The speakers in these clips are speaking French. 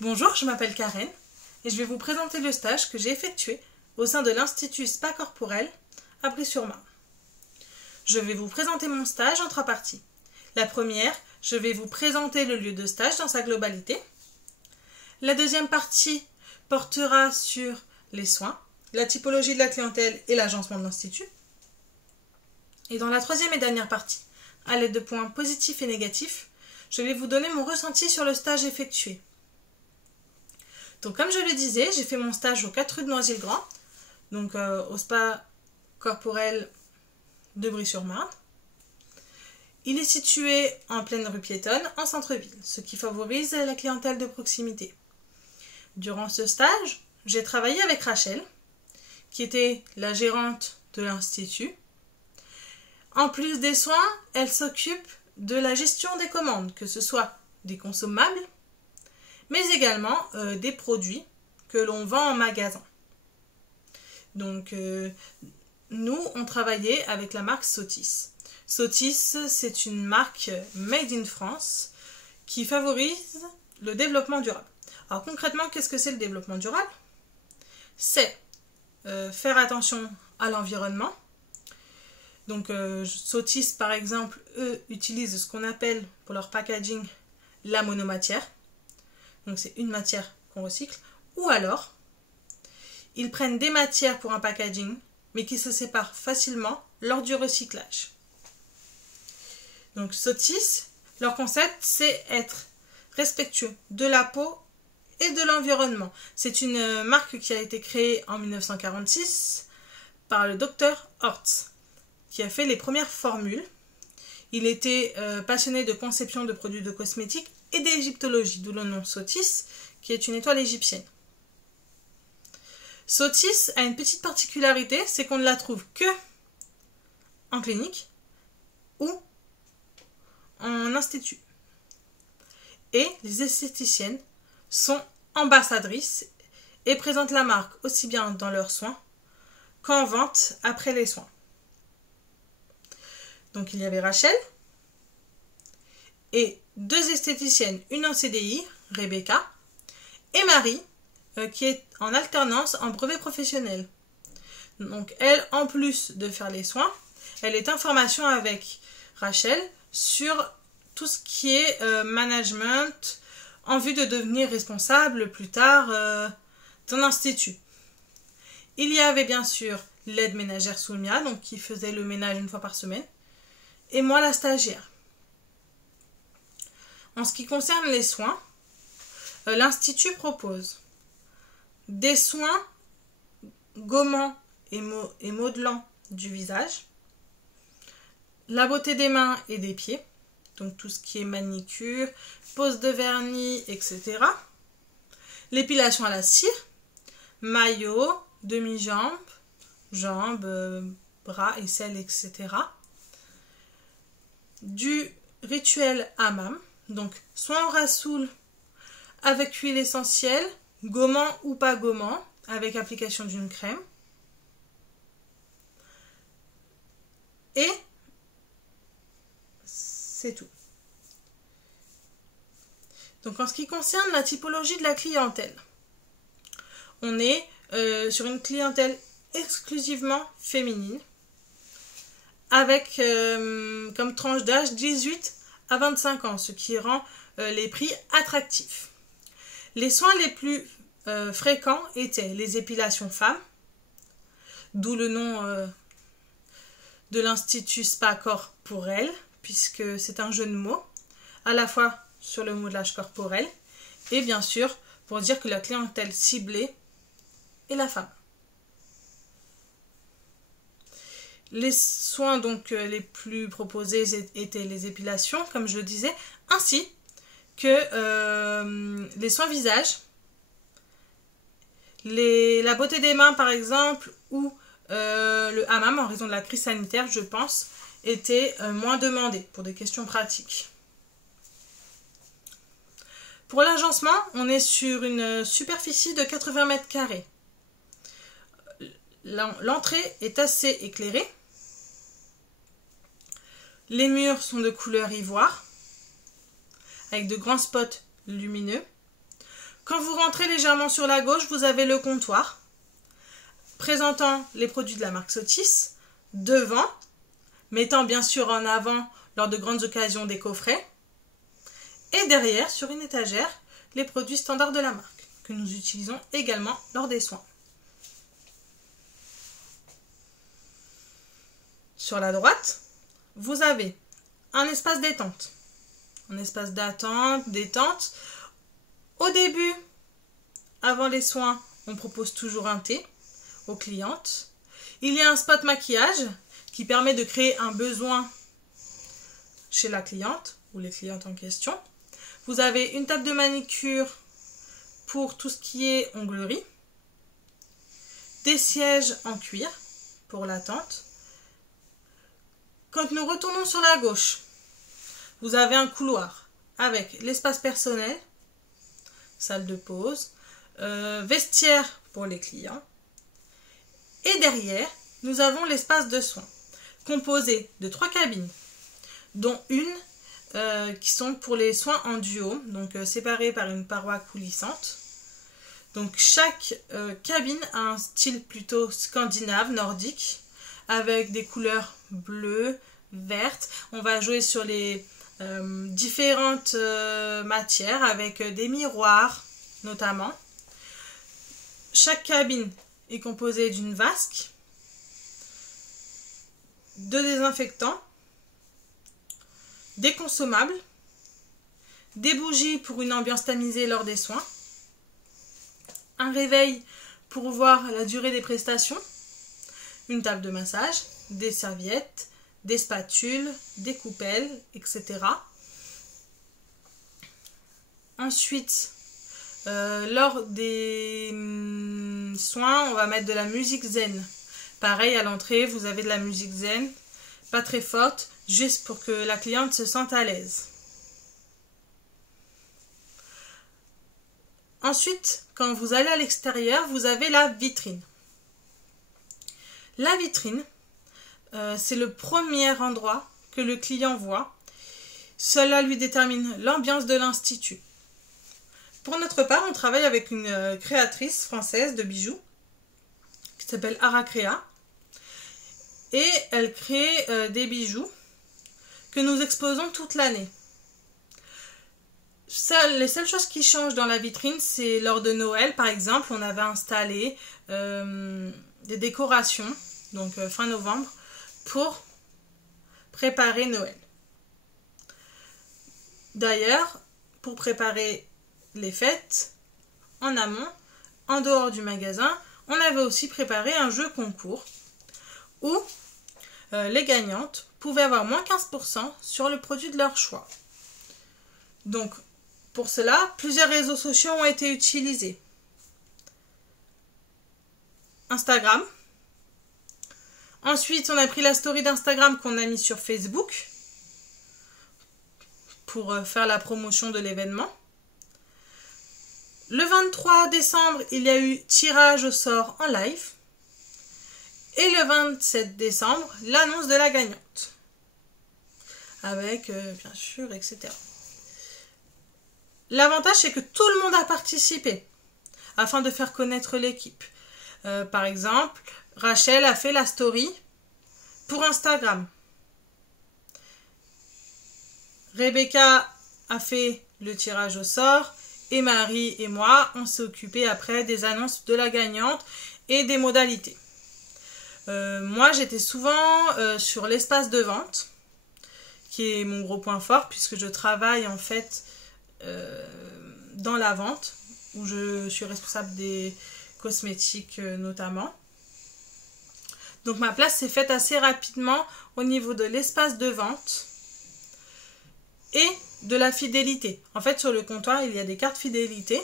Bonjour, je m'appelle Karen et je vais vous présenter le stage que j'ai effectué au sein de l'Institut Spa Corporel à Brie-sur-Marne. Je vais vous présenter mon stage en 3 parties. La première, je vais vous présenter le lieu de stage dans sa globalité. La deuxième partie portera sur les soins, la typologie de la clientèle et l'agencement de l'Institut. Et dans la troisième et dernière partie, à l'aide de points positifs et négatifs, je vais vous donner mon ressenti sur le stage effectué. Donc comme je le disais, j'ai fait mon stage aux 4 rues de Noisy-le-Grand, donc au Spa Corporel de Brie-sur-Marne. Il est situé en pleine rue piétonne, en centre-ville, ce qui favorise la clientèle de proximité. Durant ce stage, j'ai travaillé avec Rachel, qui était la gérante de l'Institut. En plus des soins, elle s'occupe de la gestion des commandes, que ce soit des consommables, mais également des produits que l'on vend en magasin. Donc, nous, on travaillait avec la marque Sotis. Sotis, c'est une marque made in France qui favorise le développement durable. Alors concrètement, qu'est-ce que c'est le développement durable? C'est faire attention à l'environnement. Donc Sotis, par exemple, eux utilisent ce qu'on appelle pour leur packaging la monomatière. Donc c'est une matière qu'on recycle. Ou alors, ils prennent des matières pour un packaging, mais qui se séparent facilement lors du recyclage. Donc Sotis, leur concept, c'est être respectueux de la peau et de l'environnement. C'est une marque qui a été créée en 1946 par le docteur Hortz, qui a fait les premières formules. Il était passionné de conception de produits de cosmétiques et d'égyptologie, d'où le nom Sotis, qui est une étoile égyptienne. Sotis a une petite particularité, c'est qu'on ne la trouve que en clinique ou en institut. Et les esthéticiennes sont ambassadrices et présentent la marque aussi bien dans leurs soins qu'en vente après les soins. Donc il y avait Rachel et 2 esthéticiennes, une en CDI, Rebecca, et Marie, qui est en alternance en brevet professionnel. Donc elle, en plus de faire les soins, elle est en formation avec Rachel sur tout ce qui est management en vue de devenir responsable plus tard d'un institut. Il y avait bien sûr l'aide ménagère Soumia, donc qui faisait le ménage une fois par semaine, et moi la stagiaire. En ce qui concerne les soins, l'Institut propose des soins gommants et modelants du visage, la beauté des mains et des pieds, donc tout ce qui est manicure, pose de vernis, etc. L'épilation à la cire, maillot, demi-jambe, jambes, bras, aisselles, etc. Du rituel hammam, donc soin au rassoul avec huile essentielle, gommant ou pas gommant, avec application d'une crème. Et c'est tout. Donc en ce qui concerne la typologie de la clientèle, on est sur une clientèle exclusivement féminine, avec comme tranche d'âge 18 à 25 ans, ce qui rend les prix attractifs. Les soins les plus fréquents étaient les épilations femmes, d'où le nom de l'Institut Spa Corporel, puisque c'est un jeu de mots, à la fois sur le modelage corporel, et bien sûr pour dire que la clientèle ciblée est la femme. Les soins donc les plus proposés étaient les épilations, comme je le disais, ainsi que les soins visage, la beauté des mains par exemple, ou le hammam, en raison de la crise sanitaire, je pense, était moins demandé pour des questions pratiques. Pour l'agencement, on est sur une superficie de 80 mètres carrés. L'entrée est assez éclairée. Les murs sont de couleur ivoire, avec de grands spots lumineux. Quand vous rentrez légèrement sur la gauche, vous avez le comptoir présentant les produits de la marque Sotis, devant, mettant bien sûr en avant lors de grandes occasions des coffrets, et derrière, sur une étagère, les produits standards de la marque, que nous utilisons également lors des soins. Sur la droite, vous avez un espace détente. Un espace d'attente, détente. Au début, avant les soins, on propose toujours un thé aux clientes. Il y a un spot maquillage qui permet de créer un besoin chez la cliente ou les clientes en question. Vous avez une table de manicure pour tout ce qui est onglerie. Des sièges en cuir pour l'attente. Quand nous retournons sur la gauche, vous avez un couloir avec l'espace personnel, salle de pause, vestiaire pour les clients. Et derrière, nous avons l'espace de soins, composé de 3 cabines, dont une qui sont pour les soins en duo, donc séparées par une paroi coulissante. Donc chaque cabine a un style plutôt scandinave, nordique, avec des couleurs bleues, vertes. On va jouer sur les différentes matières avec des miroirs notamment. Chaque cabine est composée d'une vasque, de désinfectants, des consommables, des bougies pour une ambiance tamisée lors des soins, un réveil pour voir la durée des prestations, une table de massage, des serviettes, des spatules, des coupelles, etc. Ensuite, lors des soins, on va mettre de la musique zen. Pareil, à l'entrée, vous avez de la musique zen, pas très forte, juste pour que la cliente se sente à l'aise. Ensuite, quand vous allez à l'extérieur, vous avez la vitrine. La vitrine, c'est le premier endroit que le client voit. Cela lui détermine l'ambiance de l'institut. Pour notre part, on travaille avec une créatrice française de bijoux qui s'appelle Aracrea. Et elle crée des bijoux que nous exposons toute l'année. Les seules choses qui changent dans la vitrine, c'est lors de Noël, par exemple, on avait installé des décorations, donc fin novembre, pour préparer Noël. D'ailleurs, pour préparer les fêtes, en amont, en dehors du magasin, on avait aussi préparé un jeu concours où les gagnantes pouvaient avoir moins 15% sur le produit de leur choix. Donc, pour cela, plusieurs réseaux sociaux ont été utilisés. Instagram. Ensuite, on a pris la story d'Instagram qu'on a mis sur Facebook pour faire la promotion de l'événement. Le 23 décembre, il y a eu tirage au sort en live. Et le 27 décembre, l'annonce de la gagnante. Avec, bien sûr, etc. L'avantage, c'est que tout le monde a participé afin de faire connaître l'équipe. Par exemple, Rachel a fait la story pour Instagram. Rebecca a fait le tirage au sort. Et Marie et moi, on s'est occupé après des annonces de la gagnante et des modalités. Moi, j'étais souvent sur l'espace de vente, qui est mon gros point fort, puisque je travaille en fait dans la vente, où je suis responsable des cosmétiques notamment. Donc ma place s'est faite assez rapidement au niveau de l'espace de vente et de la fidélité. En fait, sur le comptoir, il y a des cartes fidélité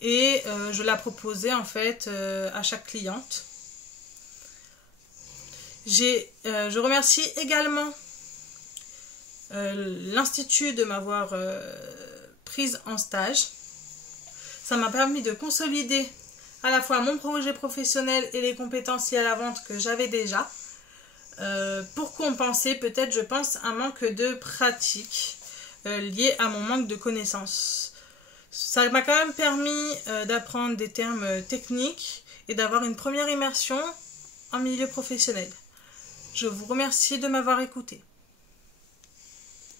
et je la proposais en fait à chaque cliente. Je remercie également l'Institut de m'avoir prise en stage. Ça m'a permis de consolider à la fois mon projet professionnel et les compétences liées à la vente que j'avais déjà, pour compenser peut-être, je pense, un manque de pratique lié à mon manque de connaissances Ça m'a quand même permis d'apprendre des termes techniques et d'avoir une première immersion en milieu professionnel. Je vous remercie de m'avoir écouté.